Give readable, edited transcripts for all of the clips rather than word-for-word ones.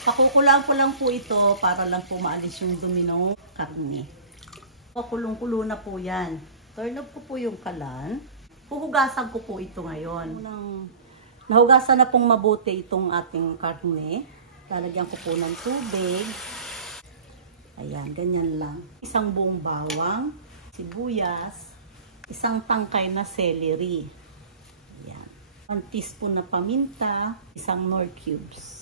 Pakukulaan ko lang po ito para lang po maalis yung dumi ng karne. Kulong-kulo na po yan. Turn off ko po yung kalan. Huhugasan ko po ito ngayon. Nahugasan na pong mabuti itong ating karne. Lalagyan ko po ng tubig. Ayan, ganyan lang. Isang buong bawang, sibuyas, isang tangkay na celery. Ayan. 1 teaspoon na paminta, isang Knorr cubes.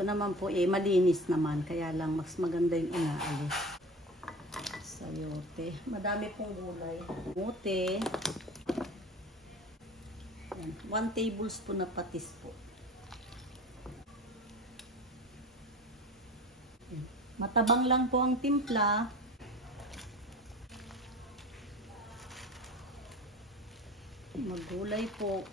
Ito naman po malinis naman, kaya lang mas maganda yung inaalis. Sayote. Madami pong gulay. Kamote. 1 tablespoon na patis po. Matabang lang po ang timpla. Maggulay po.